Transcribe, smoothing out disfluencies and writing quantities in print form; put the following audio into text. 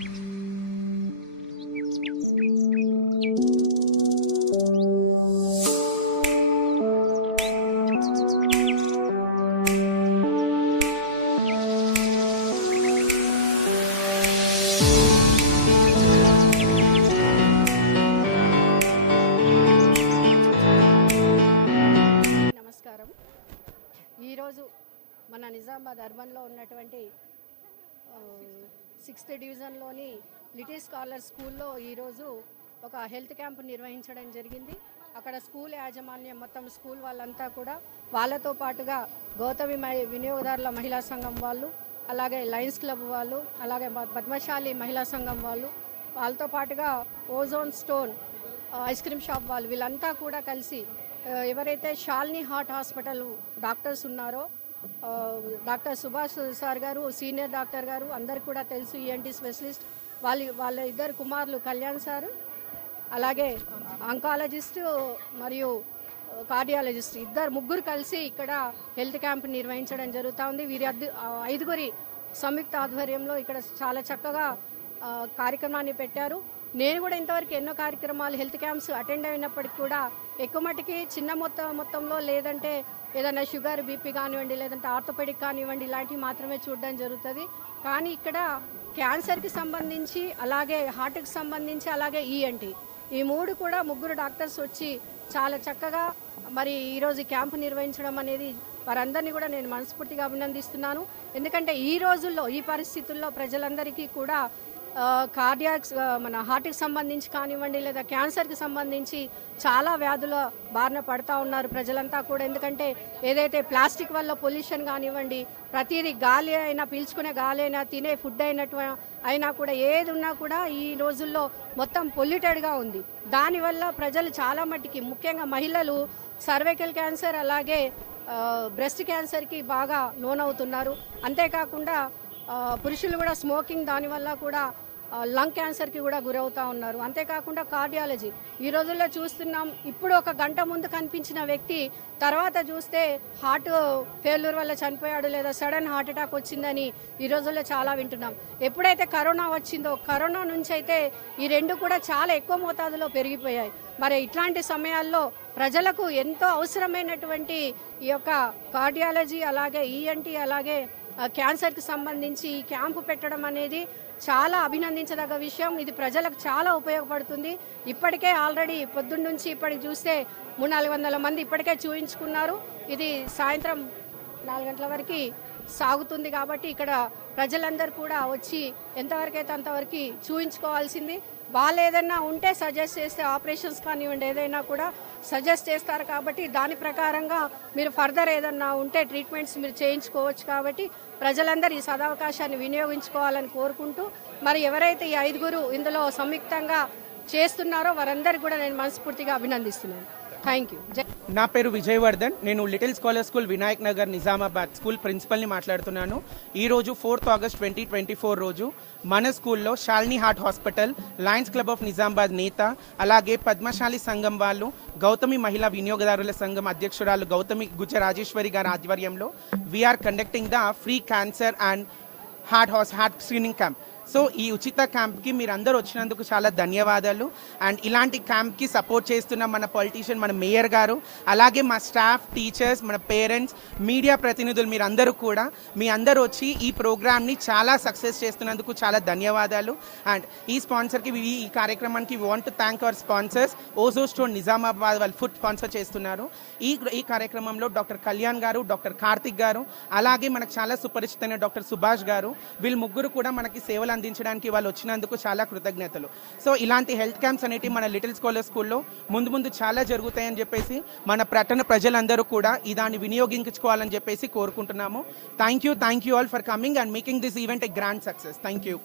ఈరోజు మన నిజామాబాద్ అర్బన్లో ఉన్నటువంటి 6th డివిజన్లోని లిటిల్ స్కాలర్ స్కూల్లో ఈరోజు ఒక హెల్త్ క్యాంప్ నిర్వహించడం జరిగింది. అక్కడ స్కూల్ యాజమాన్యం మొత్తం స్కూల్ వాళ్ళంతా కూడా వాళ్ళతో పాటుగా గౌతమి వినియోగదారుల మహిళా సంఘం వాళ్ళు, అలాగే లయన్స్ క్లబ్ వాళ్ళు, అలాగే పద్మశాలి మహిళా సంఘం వాళ్ళతో పాటుగా ozone stone ice cream shop వాళ్ళు వీళ్ళంతా కూడా కలిసి ఎవరైతే షాలిని హార్ట్ హాస్పిటల్ డాక్టర్స్ ఉన్నారో డాక్టర్ సుభాష్ సార్ గారు, సీనియర్ డాక్టర్ గారు అందరు కూడా తెలుసు, ఈఎన్టీ స్పెషలిస్ట్, వాళ్ళ ఇద్దరు కుమారులు కళ్యాణ్ సార్, అలాగే ఆంకాలజిస్ట్ మరియు కార్డియాలజిస్ట్ ముగ్గురు కలిసి ఇక్కడ హెల్త్ క్యాంప్ నిర్వహించడం జరుగుతూ ఉంది. వీరి 5గురి సంయుక్త ఆధ్వర్యంలో ఇక్కడ చాలా చక్కగా కార్యక్రమాన్ని పెట్టారు. నేను కూడా ఇంతవరకు ఎన్నో కార్యక్రమాలు హెల్త్ క్యాంప్స్ అటెండ్ అయినప్పటికీ కూడా ఎక్కువ మట్టుకి చిన్న మొత్తంలో లేదంటే ఏదైనా షుగర్, బీపీ కానివ్వండి, లేదంటే ఆర్థోపెడిక్ కానివ్వండి, ఇలాంటివి మాత్రమే చూడడం జరుగుతుంది. కానీ ఇక్కడ క్యాన్సర్కి సంబంధించి, అలాగే హార్ట్కి సంబంధించి, అలాగే ఈఎన్టీ ఈ ముగ్గురు డాక్టర్స్ వచ్చి చాలా చక్కగా మరి ఈరోజు క్యాంపు నిర్వహించడం అనేది వారందరినీ కూడా నేను మనస్ఫూర్తిగా అభినందిస్తున్నాను. ఎందుకంటే ఈ రోజుల్లో ఈ పరిస్థితుల్లో ప్రజలందరికీ కూడా కార్డియాక్స్ మన హార్ట్కి సంబంధించి కానివ్వండి, లేదా క్యాన్సర్కి సంబంధించి చాలా వ్యాధుల బారిన పడుతూ ఉన్నారు ప్రజలంతా కూడా. ఎందుకంటే ఏదైతే ప్లాస్టిక్ వల్ల పొల్యూషన్ కానివ్వండి, ప్రతిదీ గాలి అయినా, పీల్చుకునే గాలి అయినా, తినే ఫుడ్ అయినా కూడా ఏది ఉన్నా కూడా ఈ రోజుల్లో మొత్తం పొల్యూటెడ్గా ఉంది. దానివల్ల ప్రజలు చాలా మట్టికి, ముఖ్యంగా మహిళలు సర్వైకల్ క్యాన్సర్ అలాగే బ్రెస్ట్ క్యాన్సర్కి బాగా లోనవుతున్నారు. అంతేకాకుండా పురుషులు కూడా స్మోకింగ్ దానివల్ల కూడా లంగ్ క్యాన్సర్కి కూడా గురవుతూ ఉన్నారు. అంతేకాకుండా కార్డియాలజీ ఈ రోజుల్లో చూస్తున్నాం, ఇప్పుడు ఒక గంట ముందు కనిపించిన వ్యక్తి తర్వాత చూస్తే హార్ట్ ఫెయిల్యూర్ వల్ల చనిపోయాడు, లేదా సడన్ హార్ట్ అటాక్ వచ్చిందని ఈ రోజుల్లో చాలా వింటున్నాం. ఎప్పుడైతే కరోనా వచ్చిందో, కరోనా నుంచి అయితే ఈ రెండు కూడా చాలా ఎక్కువ మోతాదులో పెరిగిపోయాయి. మరి ఇట్లాంటి సమయాల్లో ప్రజలకు ఎంతో అవసరమైనటువంటి ఈ యొక్క కార్డియాలజీ, అలాగే ఈఎన్టీ, అలాగే క్యాన్సర్కి సంబంధించి ఈ క్యాంపు పెట్టడం అనేది చాలా అభినందించదగ్గ విషయం. ఇది ప్రజలకు చాలా ఉపయోగపడుతుంది. ఇప్పటికే ఆల్రెడీ పొద్దున్న నుంచి ఇప్పటికి చూస్తే 300-400 మంది ఇప్పటికే చూయించుకున్నారు. ఇది సాయంత్రం 4 గంటల వరకు సాగుతుంది. కాబట్టి ఇక్కడ ప్రజలందరూ కూడా వచ్చి ఎంతవరకైతే అంతవరకు చూయించుకోవాల్సింది. వాళ్ళు ఏదైనా ఉంటే సజెస్ట్ చేస్తే, ఆపరేషన్స్ కానివ్వండి ఏదైనా కూడా సజెస్ట్ చేస్తారు. కాబట్టి దాని ప్రకారంగా మీరు ఫర్దర్ ఏదన్నా ఉంటే ట్రీట్మెంట్స్ మీరు చేయించుకోవచ్చు. కాబట్టి ప్రజలందరూ ఈ సదవకాశాన్ని వినియోగించుకోవాలని కోరుకుంటూ, మరి ఎవరైతే ఈ 5గురు ఇందులో సంయుక్తంగా చేస్తున్నారో వారందరికీ కూడా నేను మనస్ఫూర్తిగా అభినందిస్తున్నాను. Thank you. నా పేరు విజయవర్ధన్. నేను little scholar school Vinayak Nagar Nizamabad school ప్రిన్సిపల్ని మాట్లాడుతున్నాను. ఈరోజు 4th ఆగస్ట్ 2024 రోజు మన స్కూల్లో Shalini heart hospital, lions club of Nizamabad నేత, అలాగే పద్మశాలి సంఘం వాళ్ళు, గౌతమి మహిళా వినియోగదారుల సంఘం అధ్యక్షురాలు గౌతమి గుజ్జ రాజేశ్వరి గారి ఆధ్వర్యంలో we're conducting the free cancer and heart screening camp. So ఈ ఉచిత క్యాంప్కి మీరు అందరూ వచ్చినందుకు చాలా ధన్యవాదాలు. అండ్ ఇలాంటి క్యాంప్కి సపోర్ట్ చేస్తున్న మన పొలిటీషియన్, మన మేయర్ గారు, అలాగే మా స్టాఫ్, టీచర్స్, మన పేరెంట్స్, మీడియా ప్రతినిధులు, మీరు అందరూ కూడా మీ అందరూ వచ్చి ఈ ప్రోగ్రామ్ని చాలా సక్సెస్ చేస్తున్నందుకు చాలా ధన్యవాదాలు. అండ్ ఈ స్పాన్సర్కి, ఈ కార్యక్రమానికి want to thank our sponsors. Ojo stone Nizamabad వాళ్ళు ఫుడ్ స్పాన్సర్ చేస్తున్నారు. ఈ కార్యక్రమంలో డాక్టర్ కళ్యాణ్ గారు, డాక్టర్ కార్తిక్ గారు, అలాగే మనకు చాలా సుపరిచితమైన డాక్టర్ సుభాష్ గారు, వీళ్ళు ముగ్గురు కూడా మనకి సేవలు అందించడానికి వాళ్ళు వచ్చినందుకు చాలా కృతజ్ఞతలు. సో ఇలాంటి హెల్త్ క్యాంప్స్ అనేవి మన లిటిల్ స్కాలర్ స్కూల్లో ముందు చాలా జరుగుతాయని చెప్పేసి మన పట్టణ ప్రజలందరూ కూడా దాన్ని వినియోగించుకోవాలని చెప్పేసి కోరుకుంటున్నాము. Thank you all for coming and making this event a grand success. Thank you.